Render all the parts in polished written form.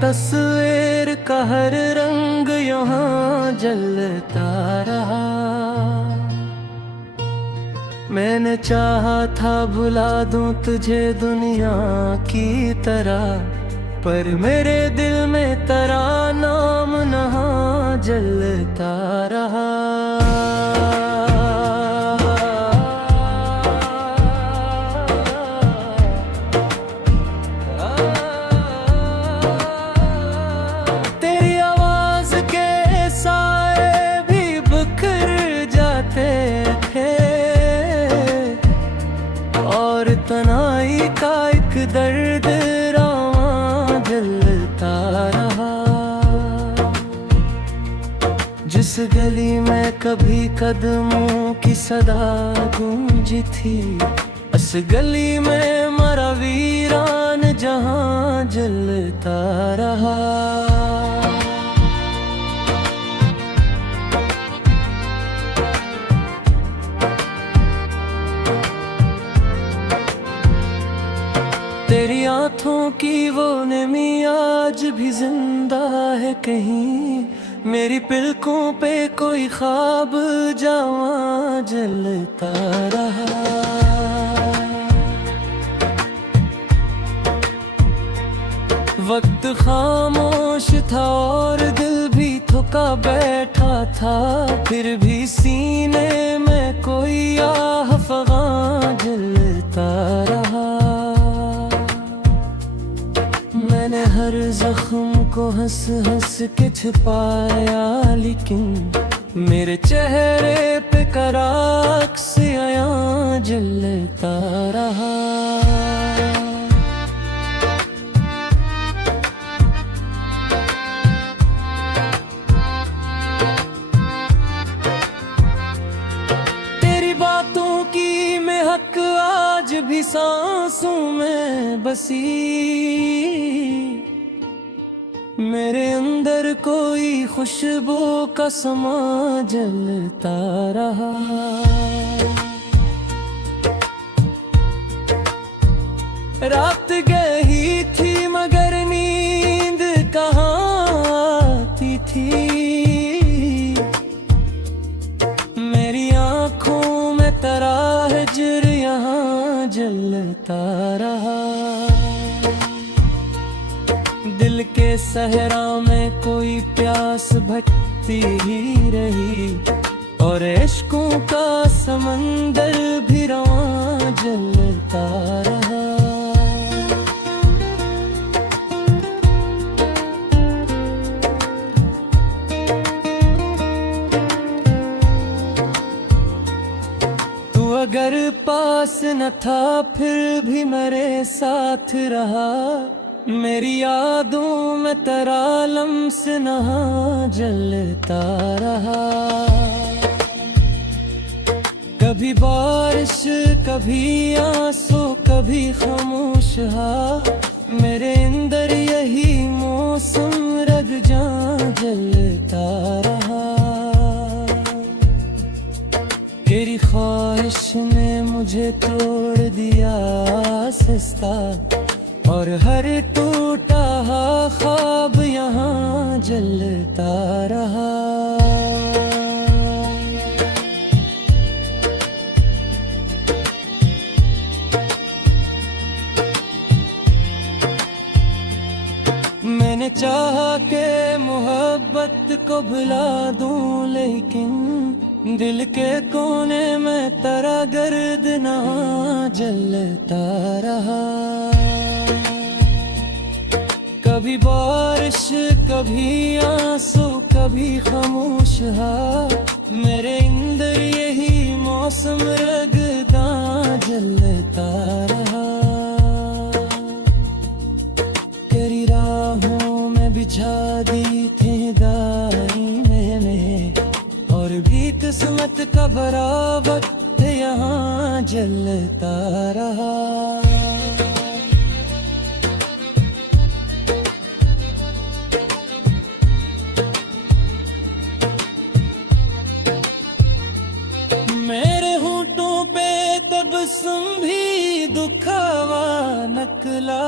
तस्वीर का हर रंग यहाँ जलता रहा। मैंने चाहा था भुला दूं तुझे दुनिया की तरह, पर मेरे दिल में तेरा नाम नहा जलता रहा। तेरी आवाज के साए भी बिखर जाते थे, और तन्हाई का एक दर्द रवां जलता रहा। जिस गली में कभी कदमों की सदा गूंजी थी, उस गली में मरा वीरान जहां जलता रहा। तेरी आँखों की वो नमी आज भी जिंदा है कहीं, मेरी पलकों पे कोई ख्वाब जवां जलता रहा। वक्त खामोश था और दिल भी थका बैठा था, फिर भी सीने में कोई आह फ़ग़ां जलता रहा। मैंने हर जख्म को हंस हंस के छुपाया, लेकिन मेरे चेहरे पे कराक्स आया जलता रहा। तेरी बातों की महक आज भी सांसों में बसी, मेरे अंदर कोई खुशबू का समा जलता रहा। रात गई थी मगर नींद कहाँ आती थी, मेरी आँखों में तेरा हिज्र यहाँ जलता रहा। दिल के सहरा में कोई प्यास भटकती ही रही, और इश्कों का समंदर भी रवां जलता रहा। तू अगर पास न था फिर भी मेरे साथ रहा, मेरी यादों में तेरा लम्स नहा जलता रहा। कभी बारिश कभी आंसू कभी खामोश हा, मेरे अंदर यही मौसम रग जा जलता रहा। तेरी ख्वाहिश ने मुझे तोड़ दिया आहिस्ता, और हर टूटा ख्वाब यहाँ जलता रहा। मैंने चाहा के मोहब्बत को भुला दूं, लेकिन दिल के कोने में तेरा गर्द ना जलता रहा। कभी बारिश कभी आंसू कभी खामोश हा, मेरे अंदर यही मौसम रगदा जलता रहा। तेरी राहों में बिछा दी थी दाई मैंने, और भी किस्मत का भरा वक्त यहाँ जलता रहा। मेरे होंठों पे तबस्सुम भी दुखावा नकला,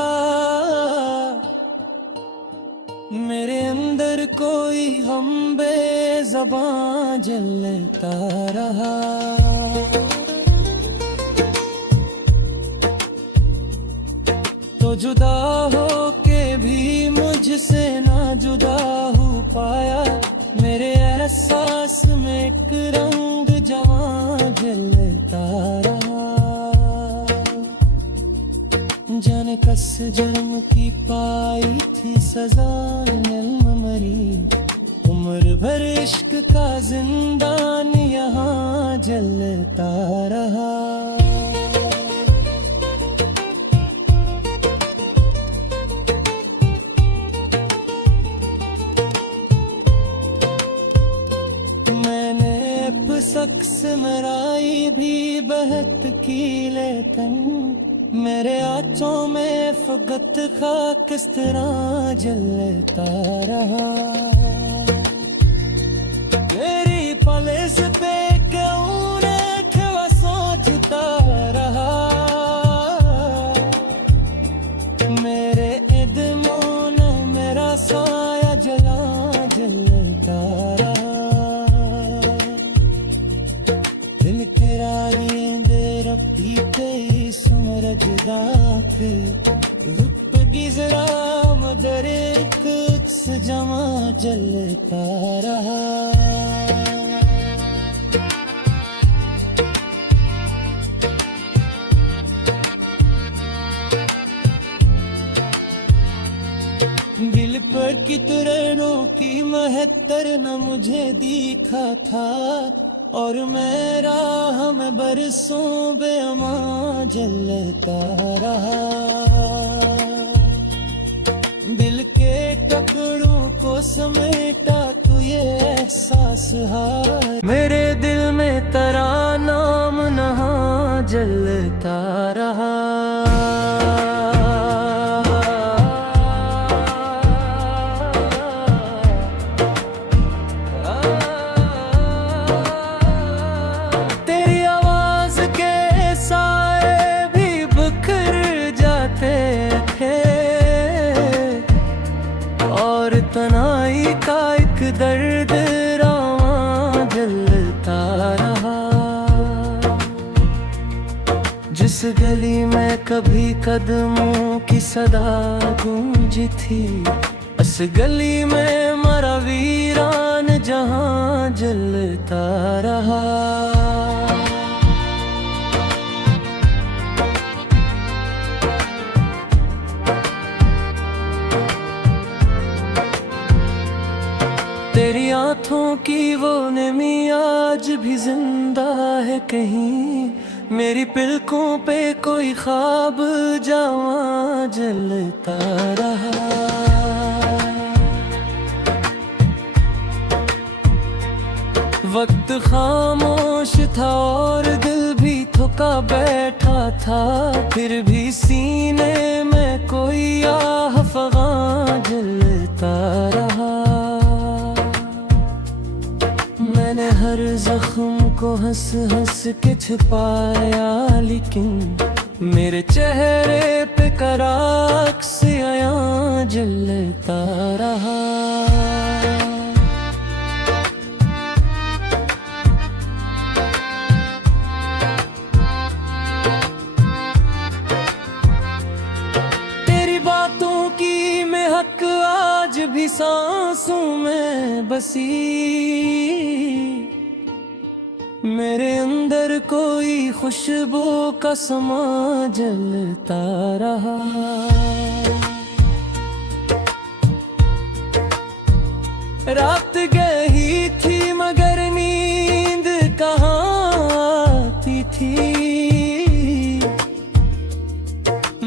कोई हम बेज़बां जलता रहा। तो जुदा हो के भी मुझसे ना जुदा हो पाया, मेरे एहसास में एक रंग जवां जलता रहा। जाने कस जन्म की पाई थी सजा, इल्म मरी उम्र भर इश्क का जिंदान यहाँ जलता रहा। मैंने शख्स मराई भी बहत की, लेकिन मेरे आँचों में फकत खाक इस तरह जलता रहा। मेरी पलेस पे क्यों रखवा सोचता रहा, मेरे इदमों ने मेरा साया जला जलता रहा। दिल के रानिए दे रब्बी तेरी सुमर जुदा थे, रुप की जरा मदर कुछ जमा जलता रहा। दिल पर कितरों की महत्तर न मुझे दिखा था, और मेरा हम बरसों बेअमा जलता रहा। दिल के टुकड़ों को समेटा तो ये एहसास है, मेरे दिल में तेरा नाम नहा जलता रहा। तनाई का एक दर्द रवां जलता रहा। जिस गली में कभी कदमों की सदा गूंजी थी, उस गली में मरा वीरान जहां जलता रहा। तेरी आँखों की वो नमी आज भी जिंदा है कहीं, मेरी पलकों पे कोई ख्वाब जवां जलता रहा। वक्त खामोश था और दिल भी थका बैठा था, फिर भी सीने में कोई आह फ़ग़ां जलता रहा। मैंने हर जख्म को हंस हंस के छुपाया, लेकिन मेरे चेहरे पे कराक्स आया जलता रहा। तेरी बातों की महक आज भी सांसों में बसी, मेरे अंदर कोई खुशबू का समा जलता रहा। रात गई थी मगर नींद कहाँ आती थी,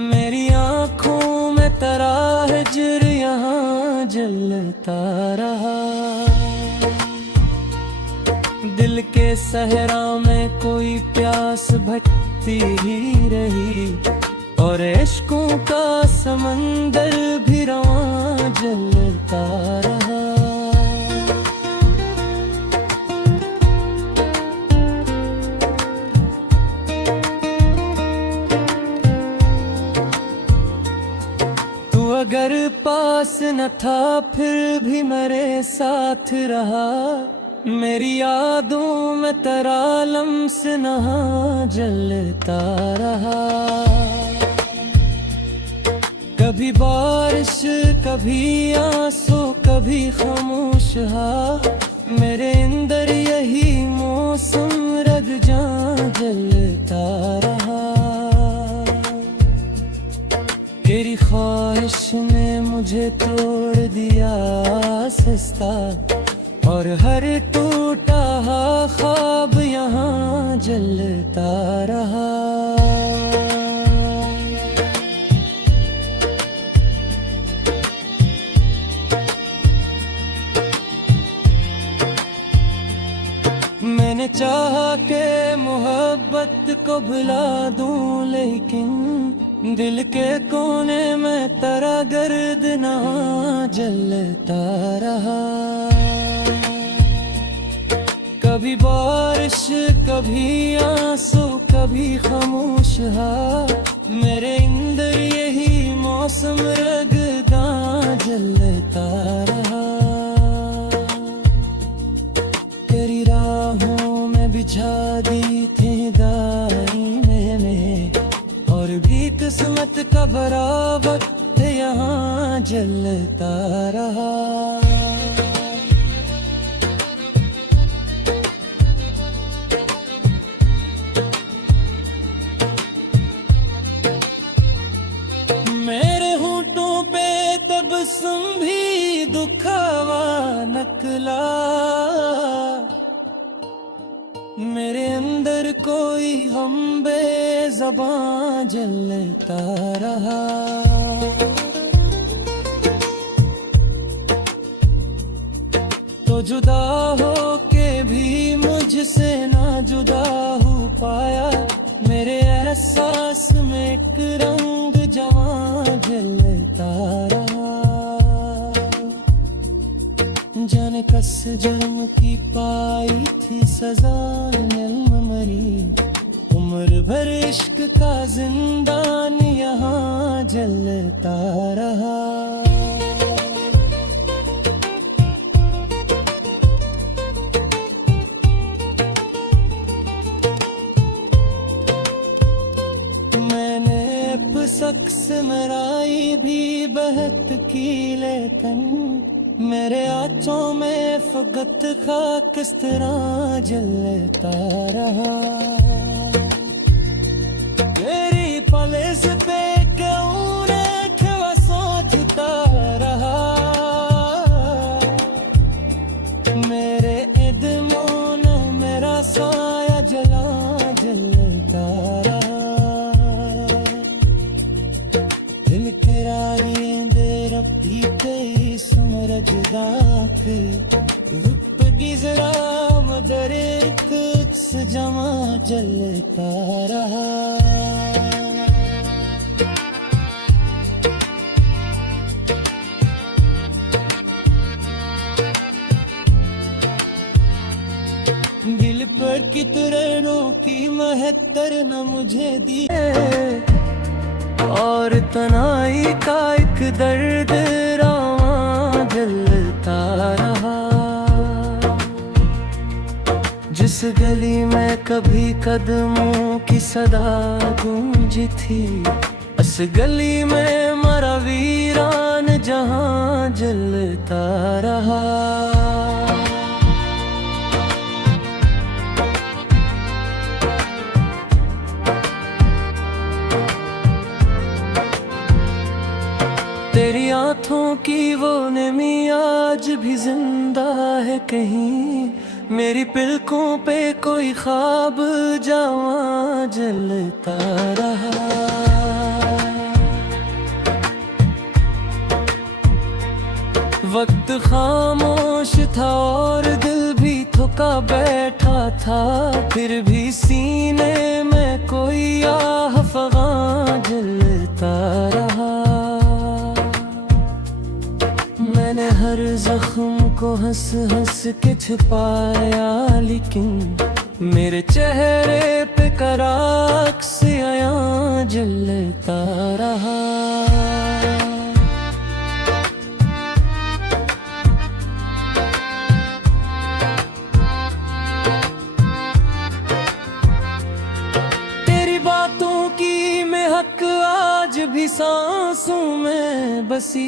मेरी आँखों में तेरा हिज्र यहाँ जलता रहा। दिल के सहरा में कोई प्यास भटकती ही रही, और इश्कों का समंदर भी रवां जलता रहा। तू अगर पा पास न था फिर भी मेरे साथ रहा, मेरी यादों में तेरा लम्स नहा जलता रहा। कभी बारिश कभी आंसू कभी खामोश हा, मेरे अंदर यही मौसम रग जान जलता रहा। तेरी ख्वाहिश ने मुझे तोड़ दिया सस्ता, और हर टूटा ख्वाब यहाँ जलता रहा। मैंने चाहा के मोहब्बत को भुला दूं, लेकिन दिल के कोने में तेरा गर्द ना जलता रहा। कभी बारिश कभी आंसू कभी खामोश हा, मेरे अंदर यही मौसम रगदा जलता रहा। तेरी राहों में बिछा दी थी दाई मैंने, और भी किस्मत का भरा वक्त यहाँ जलता रहा। मेरे होठों पे तबस्सुम भी दुखावा नकला, मेरे अंदर कोई हम बेज़बां जलता रहा। तो जुदा हो के भी मुझसे ना जुदा हो पाया, मेरे एहसास में एक रंग जवां जलता रहा। जाने कस जन्म की पाई थी सजा इल्म मरी, उम्र भर इश्क का जिंदान यहाँ जलता रहा। शख्स मराई भी बहत की, लेकिन मेरे आँचों में फकत खाक इस तरह जलता रहा। मेरी पलेस पे क्यों रखवा सोचता रहा, मेरे इदमों ने मेरा साया जला जलता रहा। दिल तेरा दे रब्बी तेरी सुमरजदा थे, रुप की जरा मदर कुछ जमा जलता रहा। दिल पर कितनों की महत्तर न मुझे दी, और तनाई का एक दर्द रावां जलता रहा। जिस गली में कभी कदमों की सदा गूंजी थी, उस गली में मरा वीरान जहां जलता रहा। तेरी आँखों की वो नमी आज भी जिंदा है कहीं, मेरी पलकों पे कोई ख्वाब जवां जलता रहा। वक्त खामोश था और दिल भी थका बैठा था, फिर भी सीने में कोई आह फ़ग़ां जलता रहा। मैंने हर जख्म को हंस हंस के छुपाया, लेकिन मेरे चेहरे पे कराक्स आया जलता रहा। तुम्हारी सांसों में बसी,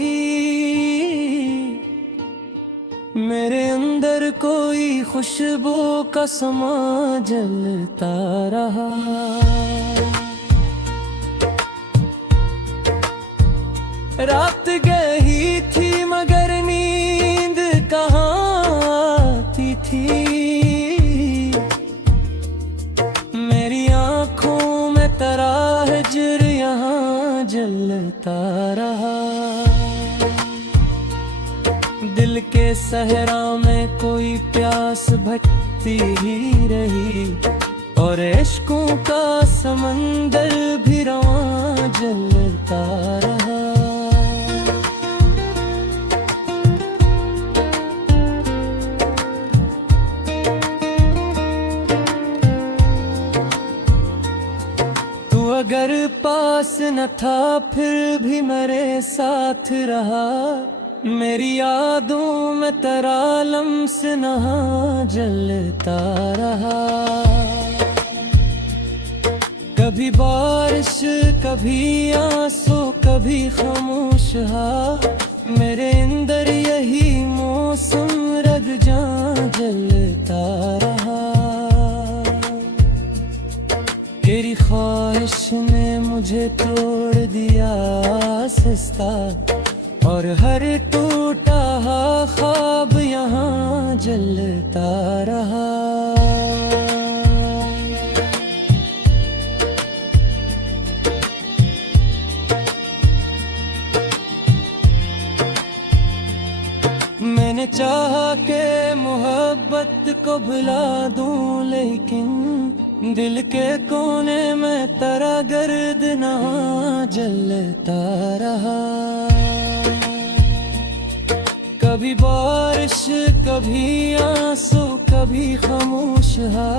मेरे अंदर कोई खुशबू का समा जलता रहा। रात गई थी मगर नींद कहाँ आती थी, मेरी आँखों में तेरा हिज्र यहाँ जलता रहा। दिल के सहरा में कोई प्यास भटती ही रही, और इश्कों का समंदर भी रवां जलता रहा। तू अगर पास न था फिर भी मेरे साथ रहा, मेरी यादों में तेरा लम्स नहा जलता रहा। कभी बारिश कभी आंसू कभी खामोश हा, मेरे अंदर यही मौसम रग जान जलता रहा। तेरी ख्वाहिश ने मुझे तोड़ दिया आहिस्ता, और हर टूटा ख्वाब यहाँ जलता रहा। मैंने चाहा के मोहब्बत को भुला दूं, लेकिन दिल के कोने में तेरा गर्द ना जलता रहा। कभी बारिश कभी आंसू कभी खामोश हा,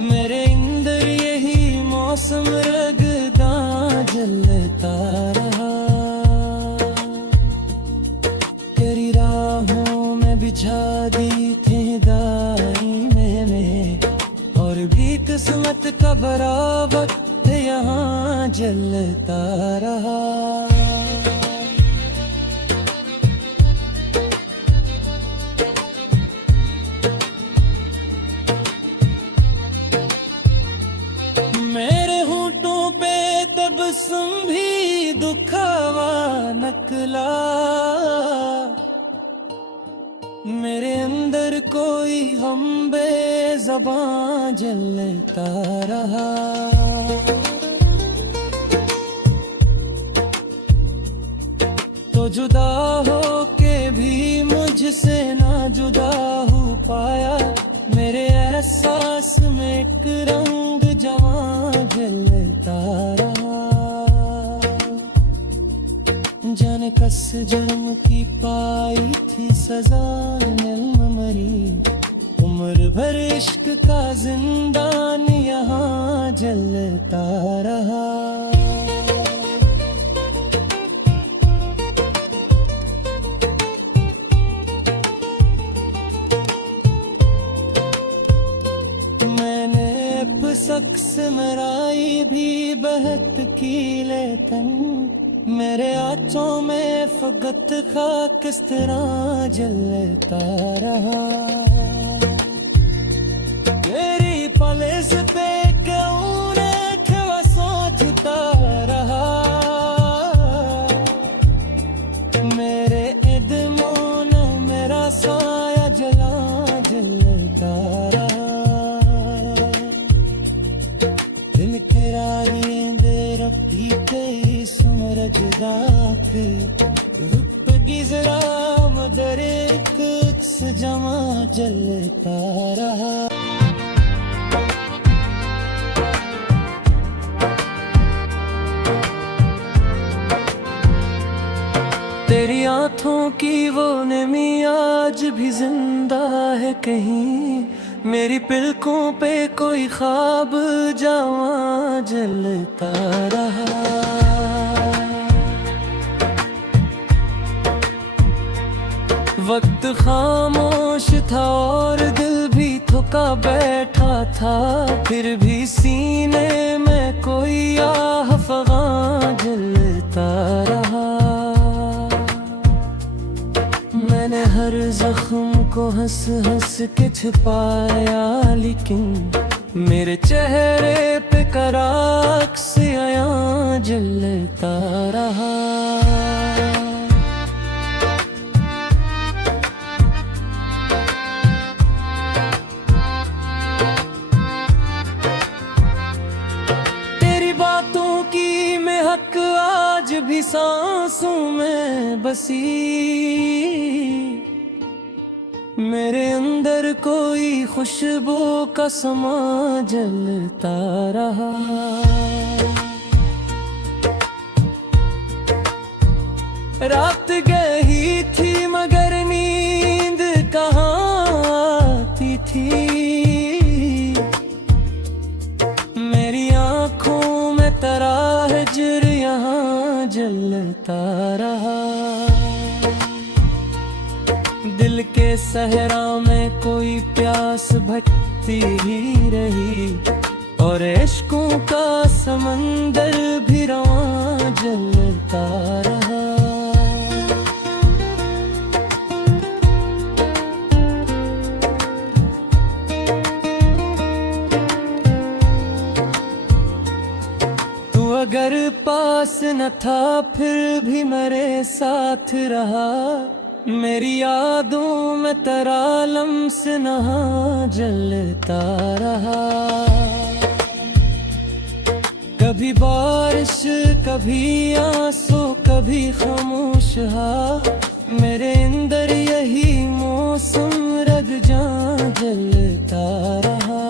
मेरे अंदर यही मौसम रगदा जलता रहा। तेरी राहों में बिछा दी थी दाई में, और भी किस्मत का भरा वक्त यहाँ जलता रहा। मेरे होंठों पे तबस्सुम भी दुखावा नकला, मेरे अंदर कोई हम बेज़बां जलता रहा। तो जुदा हो के भी मुझसे ना जुदा हो पाया, मेरे एहसास में एक रंग जवां जलता रहा। जाने कस जन्म की पाई थी सजा इल्म मरी, उम्र भर इश्क का जिंदान यहाँ जलता रहा। शख्स मराई भी बहत की, लेकिन मेरे आँचों में फकत खाक इस तरह जलता रहा। मेरी पलेस पे क्यों रखवा सोचता रहा, मेरे इदमों ने मेरा साया जला जलता रहा। रब्बी तेरी सुमरज दाख रुप गिजरा मदर कुछ जमा जलता रहा। तेरी आँखों की वो नमी आज भी जिंदा है कहीं, मेरी पलकों पे कोई ख्वाब जवां जलता रहा। वक्त खामोश था और दिल भी थका बैठा था, फिर भी सीने में कोई आह फ़ग़ां जलता को हंस हंस के छुपाया, लेकिन मेरे चेहरे पे कराक्स आया जलता रहा। तेरी बातों की महक आज भी सांसों में बसी, मेरे अंदर कोई खुशबू का समा जलता रहा। रात गई थी मगर नींद कहाँ आती थी, मेरी आँखों में तेरा हिज्र यहाँ जलता रहा। दिल के सहरा में कोई प्यास भटकती ही रही, और इश्कों का समंदर भी रवां जलता रहा। तू अगर पास न था फिर भी मेरे साथ रहा, मेरी यादों में तेरा लम्स नहा जलता रहा। कभी बारिश कभी आंसू कभी खामोश हा, मेरे अंदर यही मौसम रग जान जलता रहा।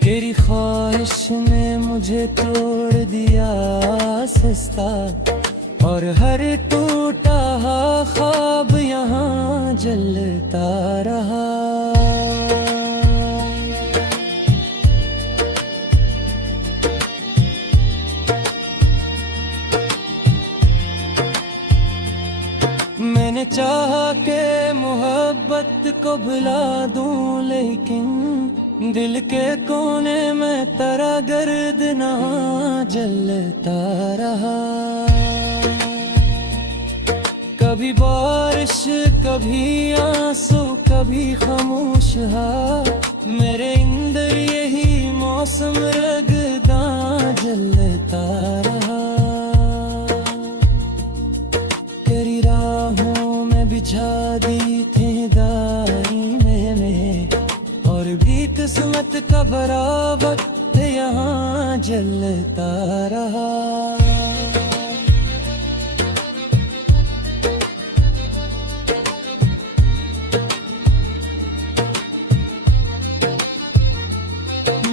तेरी ख्वाहिश ने मुझे तोड़ दिया आहिस्ता, और हर टूटा ख्वाब यहाँ जलता रहा। मैंने चाहा के मोहब्बत को भुला दूं, लेकिन दिल के कोने में तेरा गर्द ना जलता रहा। कभी बारिश कभी आंसू कभी खामोश हा, मेरे अंदर यही मौसम रगदा जलता रहा। तेरी राहों में बिछा दी थी दारी मैंने, और भी किस्मत का भरा वक्त यहाँ जलता रहा।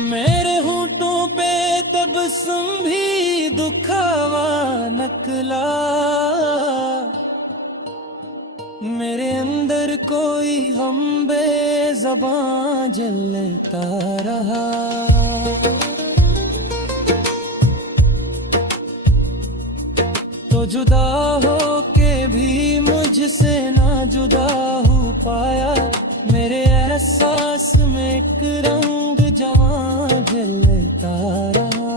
मेरे होठों पे तबस्सुम भी दुखावा नकला, मेरे अंदर कोई गम बेज़बां जलता रहा। तो जुदा हो के भी मुझसे ना जुदा हो पाया, मेरे एहसास में एक रंग जवां जलता रहा।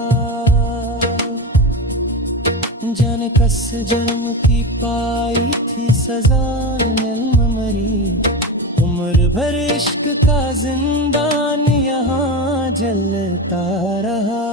जाने कस जन्म की पाई थी सजा इल्म मरी, उम्र भर इश्क का जिंदान यहाँ जलता रहा।